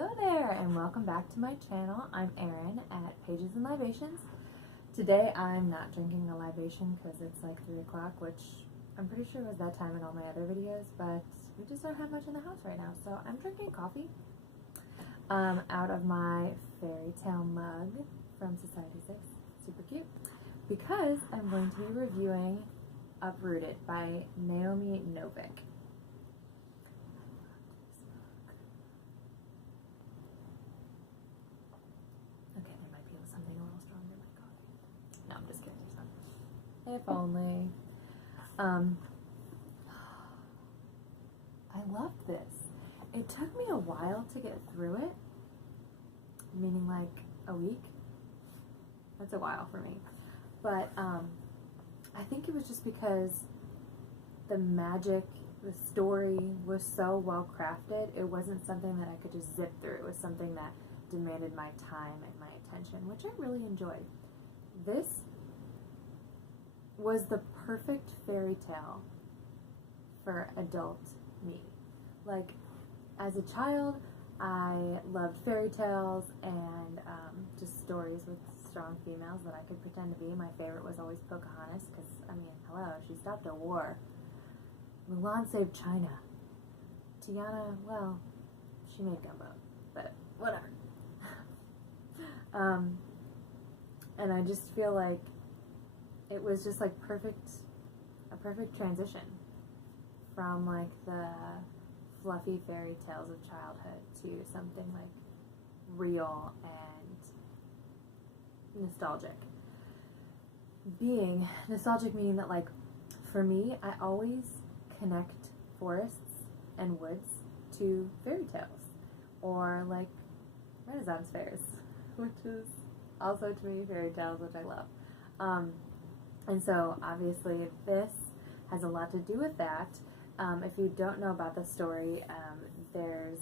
Hello there, and welcome back to my channel. I'm Erin at Pages and Libations. Today I'm not drinking a libation because it's like 3 o'clock, which I'm pretty sure was that time in all my other videos, but we just don't have much in the house right now, so I'm drinking coffee out of my fairy tale mug from Society 6. Super cute. Because I'm going to be reviewing Uprooted by Naomi Novik. Okay, there might be something a little stronger in my coffee. No, I'm just kidding. If only. I loved this. It took me a while to get through it, meaning like a week. That's a while for me. But I think it was just because the magic, the story was so well crafted. It wasn't something that I could just zip through. It was something that demanded my time and my attention, which I really enjoyed. This was the perfect fairy tale for adult me. Like, as a child, I loved fairy tales and just stories with strong females that I could pretend to be. My favorite was always Pocahontas because, I mean, hello, she stopped a war. Mulan saved China. Tiana, well, she made gumbo, but whatever. And I just feel like it was just like a perfect transition from like the fluffy fairy tales of childhood to something like real and nostalgic. Being nostalgic meaning that, like, for me, I always connect forests and woods to fairy tales or like Renaissance fairs, which is also to me fairy tales, which I love. And so obviously this has a lot to do with that. If you don't know about the story, there's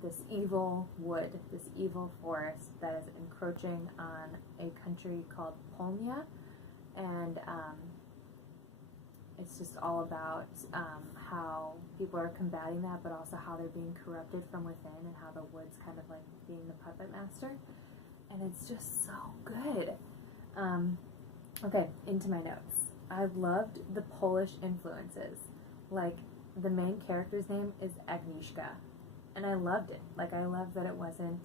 this evil wood, this evil forest that is encroaching on a country called Polnia, and it's just all about how people are combating that, but also how they're being corrupted from within, and how the wood's kind of like being the puppet master, and it's just so good. Okay, into my notes. I loved the Polish influences. Like, the main character's name is Agnieszka, and I loved it. Like, I loved that it wasn't,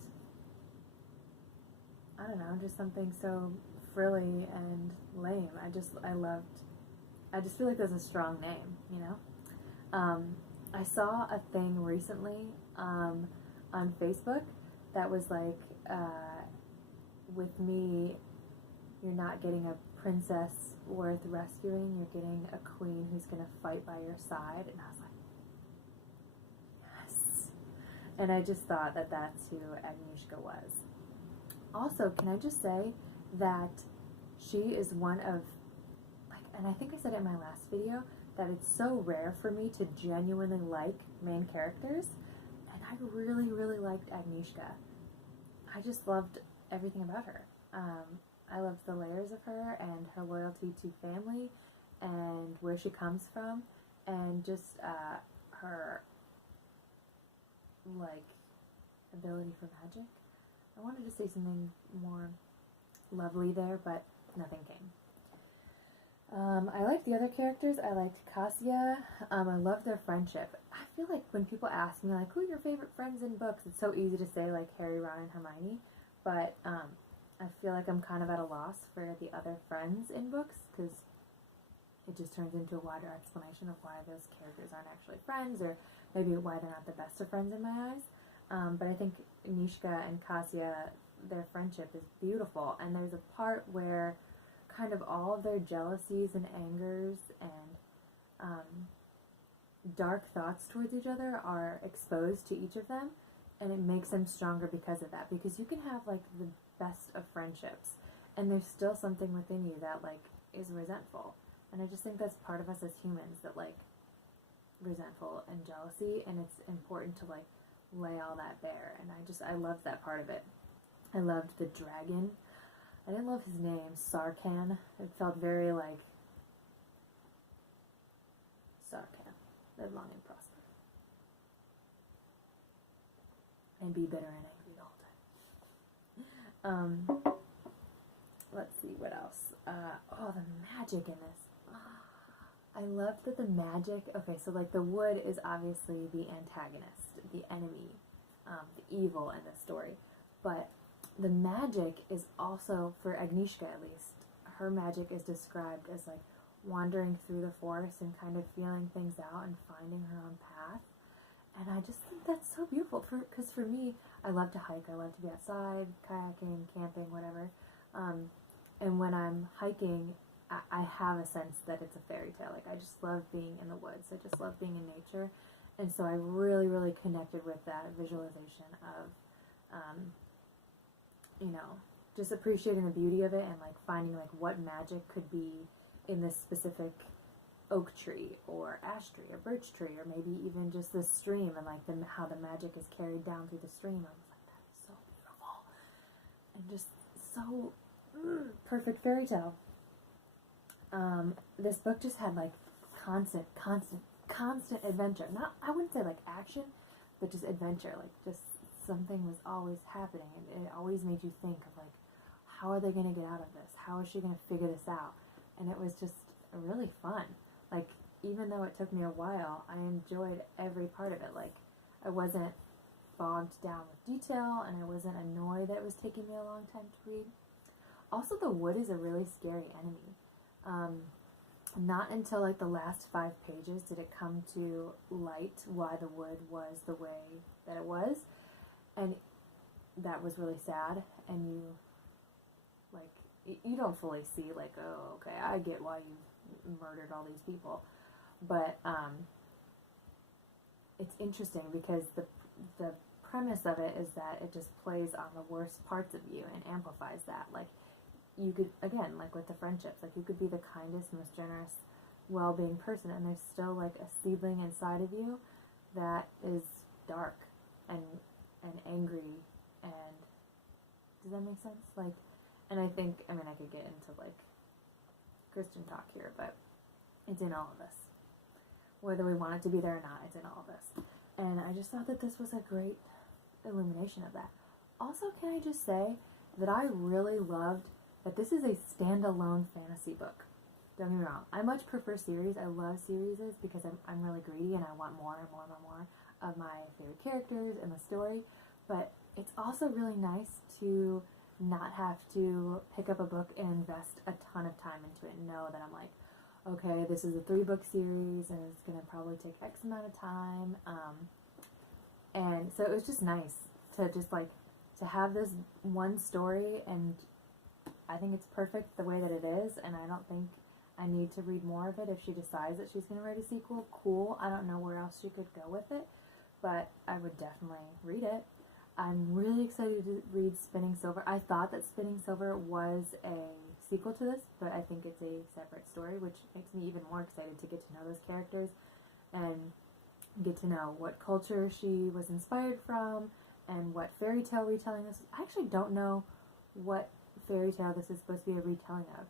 I don't know, just something so frilly and lame. I just feel like there's a strong name, you know? I saw a thing recently on Facebook that was like, with me, you're not getting a princess worth rescuing, you're getting a queen who's going to fight by your side. And I was like, yes. And I just thought that that's who Agnieszka was. Also, can I just say that she is one of, like, and I think I said it in my last video, that it's so rare for me to genuinely like main characters, and I really, really liked Agnieszka. I just loved everything about her. I loved the layers of her and her loyalty to family and where she comes from, and just her like ability for magic. I wanted to say something more lovely there, but nothing came. I liked the other characters. I liked Kasia. I loved their friendship. I feel like when people ask me, like, who are your favorite friends in books, it's so easy to say, like, Harry, Ron, and Hermione, but I feel like I'm kind of at a loss for the other friends in books, because it just turns into a wider explanation of why those characters aren't actually friends, or maybe why they're not the best of friends in my eyes. But I think Agnieszka and Kasia, their friendship is beautiful, and there's a part where kind of all of their jealousies and angers and dark thoughts towards each other are exposed to each of them, and it makes them stronger because of that. Because you can have like the best of friendships, and there's still something within you that like is resentful, and I just think that's part of us as humans, that like resentful and jealousy, and it's important to like lay all that bare, and I loved that part of it. I loved the dragon. I didn't love his name, Sarkhan. It felt very like Sarkhan. Live long and prosper. and be bitter and angry the whole time. Let's see, what else? Oh, the magic in this. I love that the magic, okay, so like the wood is obviously the antagonist, the enemy, the evil in the story. But the magic is also, for Agnieszka at least, her magic is described as like wandering through the forest and kind of feeling things out and finding her own path. And I just think that's so beautiful, because for me, I love to hike. I love to be outside, kayaking, camping, whatever. And when I'm hiking, I have a sense that it's a fairy tale. Like, I just love being in the woods. I just love being in nature. And so I really, really connected with that visualization of, you know, just appreciating the beauty of it and, like, finding, like, what magic could be in this specific oak tree or ash tree or birch tree, or maybe even just this stream, and, like, how the magic is carried down through the stream. I was like, that is so beautiful. And just so perfect fairy tale. This book just had like constant adventure. Not, I wouldn't say like action, but just adventure. Like, just something was always happening, and it always made you think of like, how are they going to get out of this? How is she going to figure this out? And it was just really fun. Like, even though it took me a while, I enjoyed every part of it. Like, I wasn't bogged down with detail, and I wasn't annoyed that it was taking me a long time to read. Also, the wood is a really scary enemy. Not until like the last 5 pages did it come to light why the wood was the way that it was, and that was really sad. And you don't fully see like, oh, okay, I get why you murdered all these people, but it's interesting because the premise of it is that it just plays on the worst parts of you and amplifies that. Like, you could, again, like with the friendships, like you could be the kindest, most generous, well-being person, and there's still like a seedling inside of you that is dark and angry, and does that make sense? Like, and I think, I mean, I could get into like Christian talk here, but it's in all of us. Whether we want it to be there or not, it's in all of us. And I just thought that this was a great illumination of that. Also, can I just say that I really loved that this is a standalone fantasy book. Don't get me wrong. I much prefer series. I love series because I'm really greedy and I want more and more and more of my favorite characters and the story. But it's also really nice to not have to pick up a book and invest a ton of time into it and know that I'm like, okay, this is a 3-book series and it's going to probably take X amount of time. And so it was just nice to just like, to have this one story, and I think it's perfect the way that it is, and I don't think I need to read more of it. If she decides that she's going to write a sequel, cool. I don't know where else she could go with it, but I would definitely read it. I'm really excited to read Spinning Silver. I thought that Spinning Silver was a sequel to this, but I think it's a separate story, which makes me even more excited to get to know those characters and get to know what culture she was inspired from and what fairy tale retelling this is. I actually don't know what fairy tale this is supposed to be a retelling of,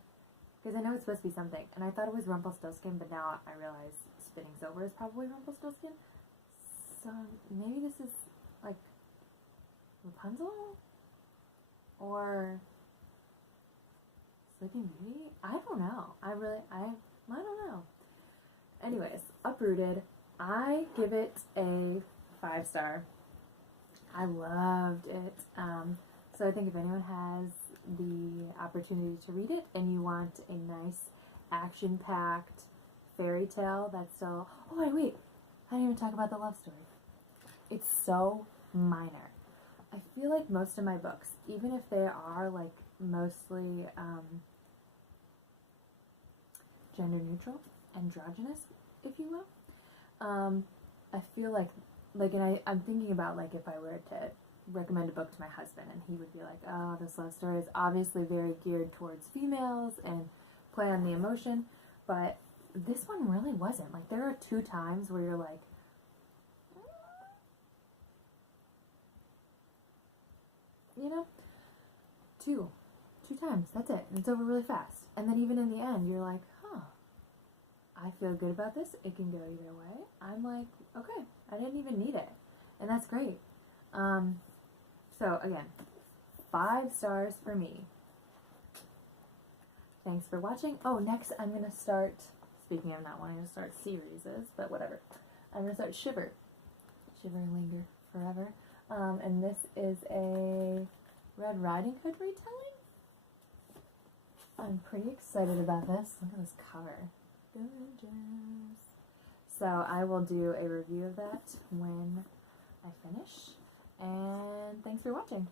because I know it's supposed to be something, and I thought it was Rumpelstiltskin, but now I realize Spinning Silver is probably Rumpelstiltskin. So maybe this is like Rapunzel or Sleeping Beauty? I don't know. I don't know. Anyways, Uprooted. I give it a 5-star. I loved it. So I think if anyone has the opportunity to read it and you want a nice action-packed fairy tale that's still... Oh, wait. I didn't even talk about the love story. It's so minor. I feel like most of my books, even if they are like mostly gender neutral, androgynous, if you will, I feel like, and I'm thinking about like if I were to recommend a book to my husband and he would be like, oh, this love story is obviously very geared towards females and play on the emotion, but this one really wasn't. Like, there are 2 times where you're like, you know, two times, that's it, and it's over really fast. And then even in the end, you're like, huh, I feel good about this, it can go either way. I'm like, okay, I didn't even need it, and that's great. So again, 5 stars for me. Thanks for watching. Oh, next I'm going to start, speaking of not wanting to start series, but whatever. I'm going to start Shiver. Shiver and Linger Forever. And this is a Red Riding Hood retelling. I'm pretty excited about this. Look at this cover. Gorgeous. So I will do a review of that when I finish. And thanks for watching.